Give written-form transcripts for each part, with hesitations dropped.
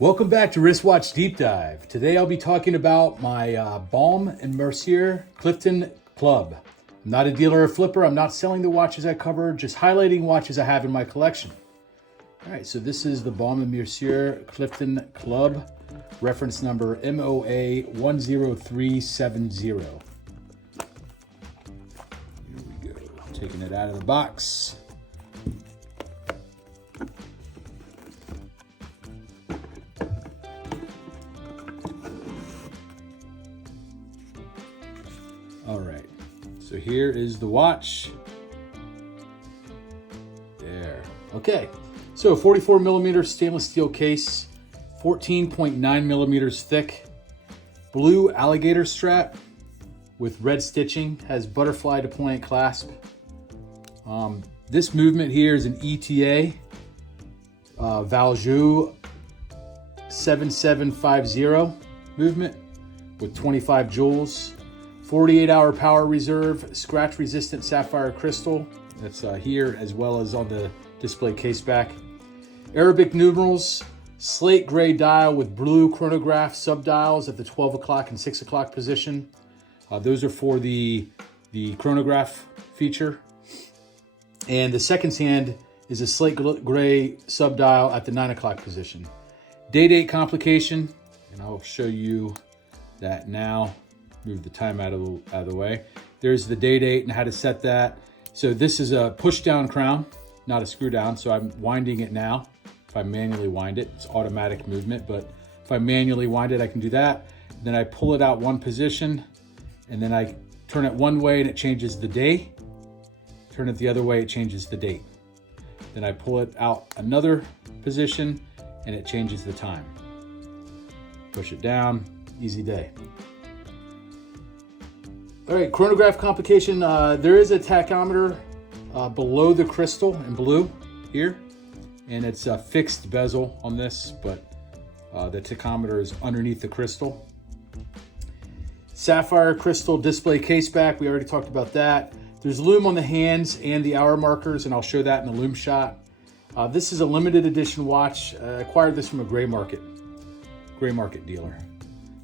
Welcome back to Wristwatch Deep Dive. Today I'll be talking about my Baume Mercier Clifton Club. I'm not a dealer or flipper. I'm not selling the watches I cover, just highlighting watches I have in my collection. All right, so this is the Baume Mercier Clifton Club, reference number MOA 10370. Here we go, taking it out of the box. All right, so here is the watch. There. Okay, so 44 millimeter stainless steel case, 14.9 millimeters thick, blue alligator strap with red stitching, has butterfly deployant clasp. This movement here is an ETA, Valjoux 7750 movement with 25 jewels. 48-hour power reserve, scratch-resistant sapphire crystal. That's here as well as on the display case back. Arabic numerals, slate gray dial with blue chronograph subdials at the 12 o'clock and 6 o'clock position. Those are for the chronograph feature. And the seconds hand is a slate gray subdial at the 9 o'clock position. Day-date complication, and I'll show you that now. Move the time out of the way. There's the date and how to set that. So this is a push down crown, not a screw down. So I'm winding it now. If I manually wind it, it's automatic movement, but if I manually wind it, I can do that. Then I pull it out one position and then I turn it one way and it changes the day. Turn it the other way, it changes the date. Then I pull it out another position and it changes the time. Push it down, easy day. All right, chronograph complication. There is a tachometer below the crystal in blue here, and it's a fixed bezel on this, but the tachometer is underneath the crystal. Sapphire crystal display case back, we already talked about that. There's lume on the hands and the hour markers, and I'll show that in the lume shot. This is a limited edition watch. I acquired this from a gray market dealer.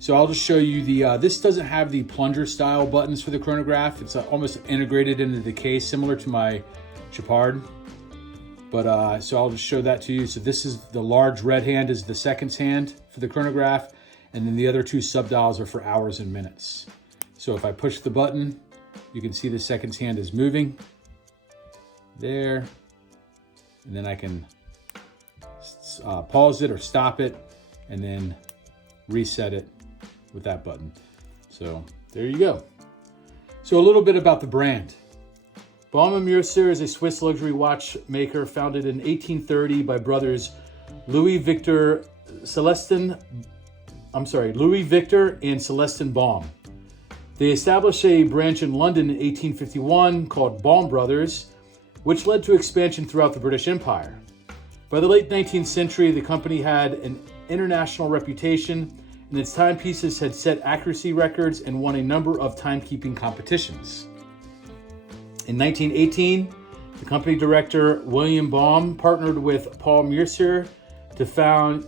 So I'll just show you this doesn't have the plunger style buttons for the chronograph. It's almost integrated into the case, similar to my Chopard. But so I'll just show that to you. So this is the large red hand is the seconds hand for the chronograph. And then the other two subdials are for hours and minutes. So if I push the button, you can see the seconds hand is moving there. And then I can pause it or stop it and then reset it with that button. So there you go. So a little bit about the brand. Baume Mercier is a Swiss luxury watchmaker founded in 1830 by brothers Louis Victor and Celestin Baume. They established a branch in London in 1851 called Baume Brothers, which led to expansion throughout the British Empire. By the late 19th century, the company had an international reputation, and its timepieces had set accuracy records and won a number of timekeeping competitions. In 1918, the company director William Baume partnered with Paul Mercier to found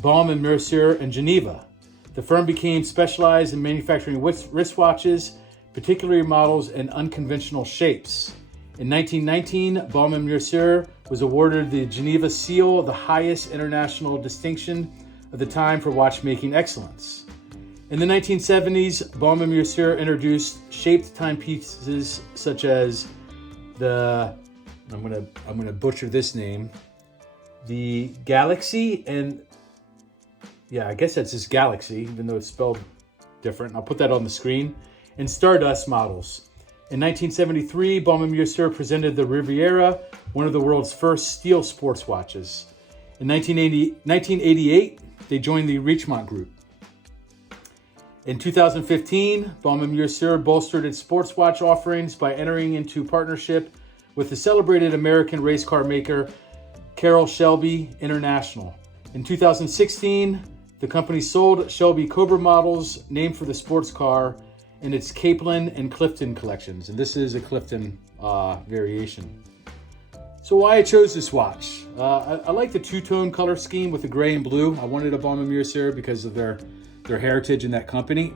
Baume Mercier in Geneva. The firm became specialized in manufacturing wristwatches, particularly models in unconventional shapes. In 1919, Baume Mercier was awarded the Geneva Seal, the highest international distinction of the time for watchmaking excellence. In the 1970s, Baume Mercier introduced shaped timepieces such as I'm gonna butcher this name, the Galaxy, and yeah, I guess that's just Galaxy, even though it's spelled different. I'll put that on the screen. And Stardust models. In 1973, Baume Mercier presented the Riviera, one of the world's first steel sports watches. In 1988, they joined the Richemont Group. In 2015, Baume Mercier bolstered its sports watch offerings by entering into partnership with the celebrated American race car maker Carroll Shelby International. In 2016, the company sold Shelby Cobra models named for the sports car in its Capelin and Clifton collections. And this is a Clifton variation. So why I chose this watch? I like the two-tone color scheme with the gray and blue. I wanted a Baume Mercier because of their heritage in that company.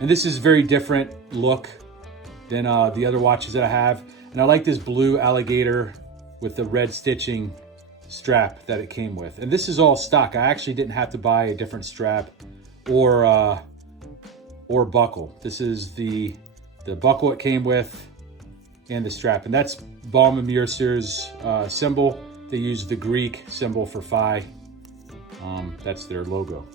And this is very different look than the other watches that I have. And I like this blue alligator with the red stitching strap that it came with. And this is all stock. I actually didn't have to buy a different strap or buckle. This is the buckle it came with and the strap. And that's Baume Mercier's symbol. They use the Greek symbol for phi. That's their logo.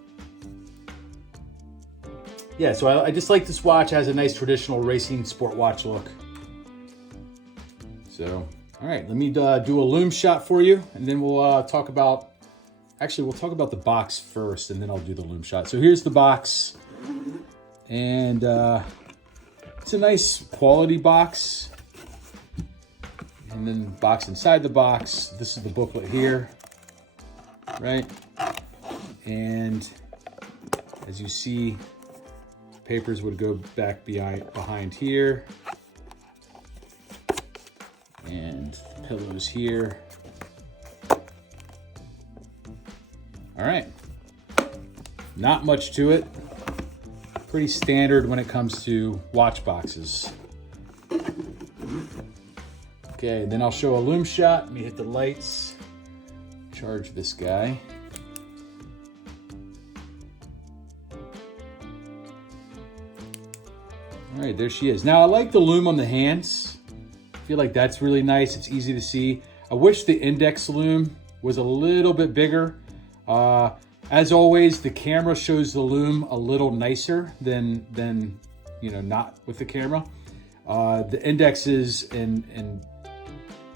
Yeah, so I just like this watch. It has a nice traditional racing sport watch look. So, all right, let me do a lume shot for you, and then we'll talk about, actually we'll talk about the box first, and then I'll do the lume shot. So here's the box, and it's a nice quality box. And then box inside the box. This is the booklet here, right? And as you see, papers would go back behind here. And pillows here. All right. Not much to it. Pretty standard when it comes to watch boxes. Okay, then I'll show a lume shot. Let me hit the lights. Charge this guy. All right, there she is. Now I like the lume on the hands. I feel like that's really nice. It's easy to see. I wish the index lume was a little bit bigger. As always, the camera shows the lume a little nicer than not with the camera. The indexes and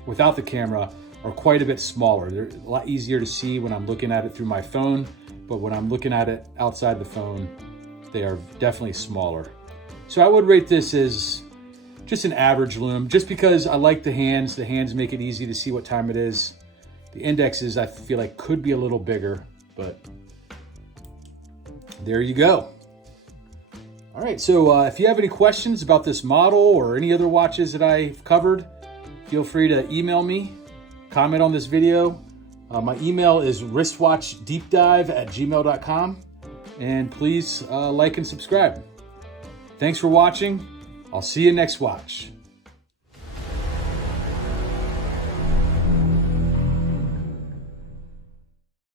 without the camera are quite a bit smaller. They're a lot easier to see when I'm looking at it through my phone, but when I'm looking at it outside the phone, they are definitely smaller. So I would rate this as just an average lume, just because I like the hands. The hands make it easy to see what time it is. The indexes, I feel like, could be a little bigger, but there you go. All right, so if you have any questions about this model or any other watches that I've covered, feel free to email me, comment on this video. My email is wristwatchdeepdive@gmail.com, and please like and subscribe. Thanks for watching. I'll see you next watch.